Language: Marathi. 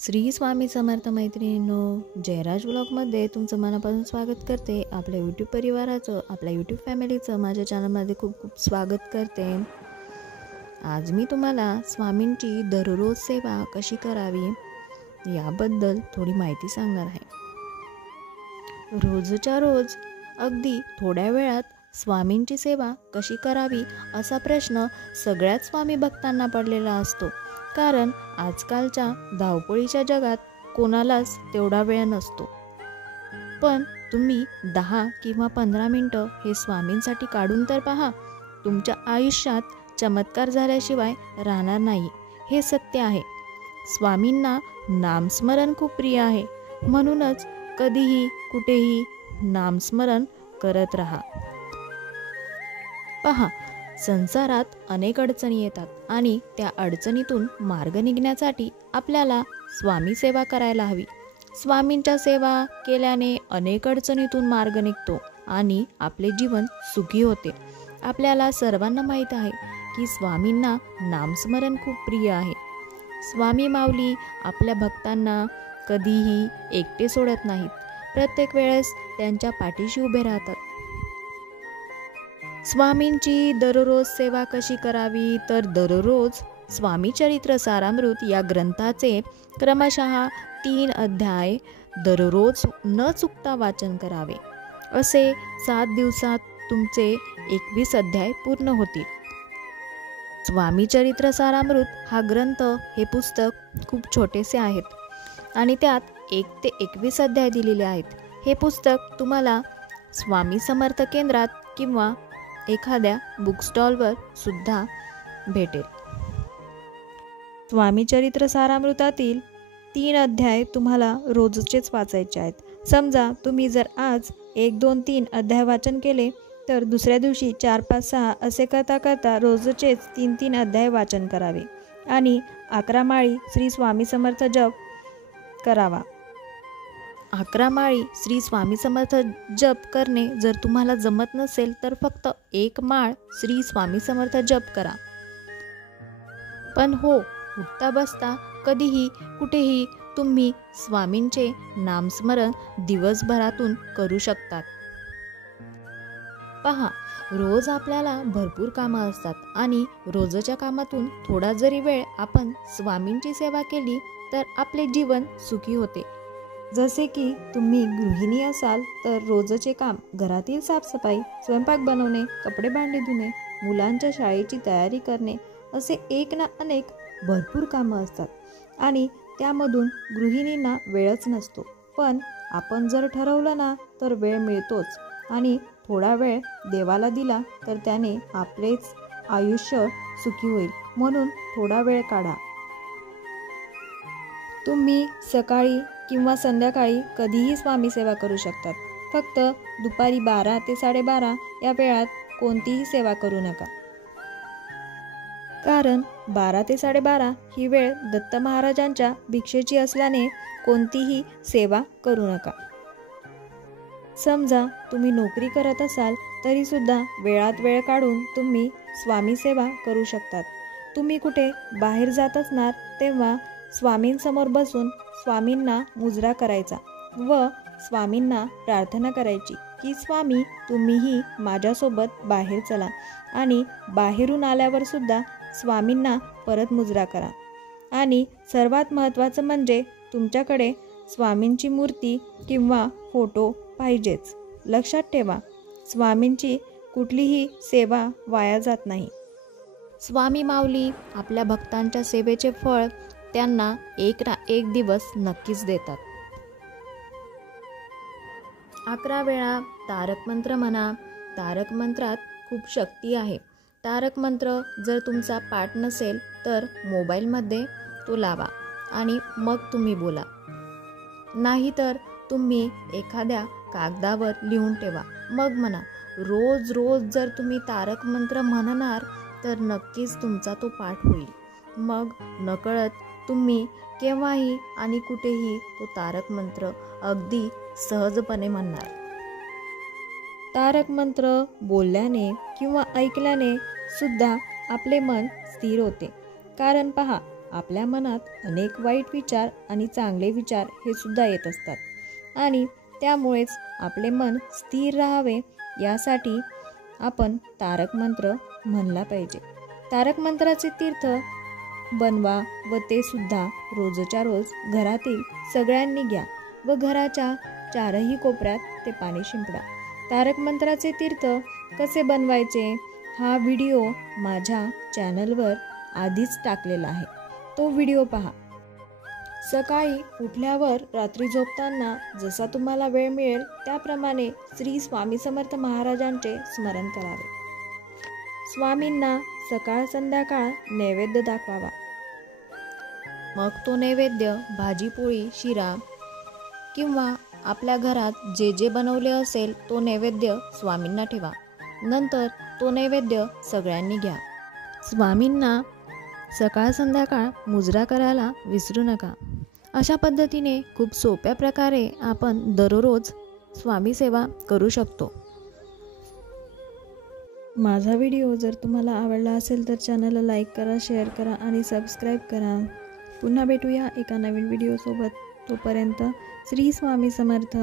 श्री स्वामी समर्थ मैत्रिणींनो, जयराज व्लॉगमध्ये तुमचं मनापासून स्वागत करते. आपल्या यूट्यूब परिवाराचं, आपल्या यूट्यूब फॅमिलीचं माझ्या चॅनलमध्ये खूप खूप स्वागत करते. आज मी तुम्हाला स्वामींची दररोज सेवा कशी करावी याबद्दल थोडी माहिती सांगणार आहे. रोजच्या रोज अगदी थोड्या वेळात स्वामींची सेवा कशी करावी असा प्रश्न सगळ्याच स्वामी भक्तांना पडलेला असतो. कारण आजकालच्या धावपळीच्या जगात कोणालाच तेवढा वेळ नसतो. पण तुम्ही 10 किंवा 15 मिनिटं हे स्वामींसाठी काढून तर पहा. तुमच्या आयुष्यात चमत्कार झाल्याशिवाय राहणार नाही, हे सत्य आहे. स्वामींना नामस्मरण खूप प्रिय आहे, म्हणूनच कधीही कुठेही नामस्मरण करत राहा. पहा, संसारात अनेक अडचणी येतात आणि त्या अडचणीतून मार्ग निघण्यासाठी आपल्याला स्वामी सेवा करायला हवी. स्वामींच्या सेवा केल्याने अनेक अडचणीतून मार्ग निघतो आणि आपले जीवन सुखी होते. आपल्याला सर्वांना माहीत आहे की स्वामींना नामस्मरण खूप प्रिय आहे. स्वामी माऊली आपल्या भक्तांना कधीही एकटे सोडत नाहीत. प्रत्येक वेळेस त्यांच्या पाठीशी उभे राहतात. स्वामींची दररोज सेवा कशी करावी तर दररोज स्वामी चरित्र सारामृत या ग्रंथाचे क्रमशः 3 अध्याय दररोज न चुकता वाचन करावे. असे 7 दिवसात तुमचे 21 अध्याय पूर्ण होतील. स्वामी चरित्र सारामृत हा ग्रंथ, हे पुस्तक खूप छोटेसे आहेत आणि त्यात 1 ते 21 अध्याय दिलेले आहेत. हे पुस्तक तुम्हाला स्वामी समर्थ केंद्रात किंवा एखाद्या बुक स्टॉलवर सुद्धा भेटेल. स्वामी चरित्र सारामृतातील 3 अध्याय तुम्हाला रोजचेच वाचायचे आहेत. समजा तुम्ही जर आज 1, 2, 3 अध्याय वाचन केले तर दुसऱ्या दिवशी 4, 5, 6 असे करता करता रोजचेच 3-3 अध्याय वाचन करावे आणि 11 माळी श्री स्वामी समर्थ जप करावा. 11 माळी श्री स्वामी समर्थ जप करणे जर तुम्हाला जमत नसेल तर फक्त 1 माळ श्री स्वामी समर्थ जप करा. पण हो, उठता बसता कधीही कुठेही तुम्ही स्वामींचे नामस्मरण दिवसभरातून करू शकतात. पहा, रोज आपल्याला भरपूर कामं असतात आणि रोजच्या कामातून थोडा जरी वेळ आपण स्वामींची सेवा केली तर आपले जीवन सुखी होते. जसे की तुम्ही गृहिणी असाल तर रोजचे काम, घरातील साफसफाई, स्वयंपाक बनवणे, कपडे भांडी धुणे, मुलांच्या शाळेची तयारी करणे, असे एक ना अनेक भरपूर कामं असतात आणि त्यामधून गृहिणींना वेळच नसतो. पण आपण जर ठरवलं ना तर वेळ मिळतोच आणि थोडा वेळ देवाला दिला तर त्याने आपलेच आयुष्य सुखी होईल. म्हणून थोडा वेळ काढा. तुम्ही सकाळी किंवा संध्याकाळी कधीही स्वामी सेवा करू शकतात. फक्त दुपारी 12 ते 12:30 या वेळात कोणतीही सेवा करू नका. कारण 12 ते 12:30 ही वेळ दत्त महाराजांच्या भिक्षेची असल्याने कोणतीही सेवा करू नका. समजा तुम्ही नोकरी करत असाल तरी सुद्धा वेळात वेळ काढून तुम्ही स्वामी सेवा करू शकतात. तुम्ही कुठे बाहेर जात असणार तेव्हा स्वामींसमोर बसून स्वामींना मुजरा करायचा व स्वामींना प्रार्थना करायची की स्वामी, तुम्हीही माझ्यासोबत बाहेर चला आणि बाहेरून आल्यावर सुद्धा स्वामींना परत मुजरा करा. आणि सर्वात महत्त्वाचं म्हणजे तुमच्याकडे स्वामींची मूर्ती किंवा फोटो पाहिजेच. लक्षात ठेवा, स्वामींची कुठलीही सेवा वाया जात नाही. स्वामी माऊली आपल्या भक्तांच्या सेवेचे फळ त्यांना एक ना एक दिवस नक्कीच देतात. 11 वेळा तारक मंत्र म्हणा. तारक मंत्रात खूप शक्ती आहे. तारक मंत्र जर तुमचा पाठ नसेल तर मोबाईलमध्ये तो लावा आणि मग तुम्ही बोला. नाहीतर तुम्ही एखाद्या कागदावर लिहून ठेवा, मग म्हणा. रोज रोज जर तुम्ही तारक मंत्र म्हणणार तर नक्कीच तुमचा तो पाठ होईल. मग नकळत तुम्ही केव्हाही आणि कुठेही तो तारक मंत्र अगदी सहजपणे म्हणणार. तारक मंत्र बोलल्याने किंवा ऐकल्याने सुद्धा आपले मन स्थिर होते. कारण पहा, आपल्या मनात अनेक वाईट विचार आणि चांगले विचार हे सुद्धा येत असतात आणि त्यामुळेच आपले मन स्थिर राहावे यासाठी आपण तारक मंत्र म्हणला पाहिजे. तारक मंत्राचे तीर्थ बनवा व ते सुद्धा रोजच्या रोज घरातील सगळ्यांनी घ्या व घराच्या चारही कोपऱ्यात ते पाणी शिंपडा. तारक मंत्राचे तीर्थ कसे बनवायचे हा व्हिडिओ माझ्या चॅनलवर आधीच टाकलेला आहे, तो व्हिडिओ पहा. सकाळी उठल्यावर रात्री झोपताना जसा तुम्हाला वेळ मिळेल त्याप्रमाणे श्री स्वामी समर्थ महाराजांचे स्मरण करावे. स्वामींना सकाळ संध्याकाळ नैवेद्य दाखवावा. मग तो नैवेद्य भाजी पोळी शिरा किंवा आपल्या घरात जे जे बनवले असेल तो नैवेद्य स्वामींना ठेवा. नंतर तो नैवेद्य सगळ्यांनी घ्या. स्वामींना सकाळ संध्याकाळ मुजरा करायला विसरू नका. अशा पद्धतीने खूप सोप्या प्रकारे आपण दररोज स्वामी सेवा करू शकतो. माझा व्हिडिओ जर तुम्हाला आवडला असेल तर चॅनलला लाईक करा, शेअर करा आणि सबस्क्राईब करा. पुन्हा भेटूया एका नवीन व्हिडिओसोबत. तोपर्यंत श्री स्वामी समर्थ.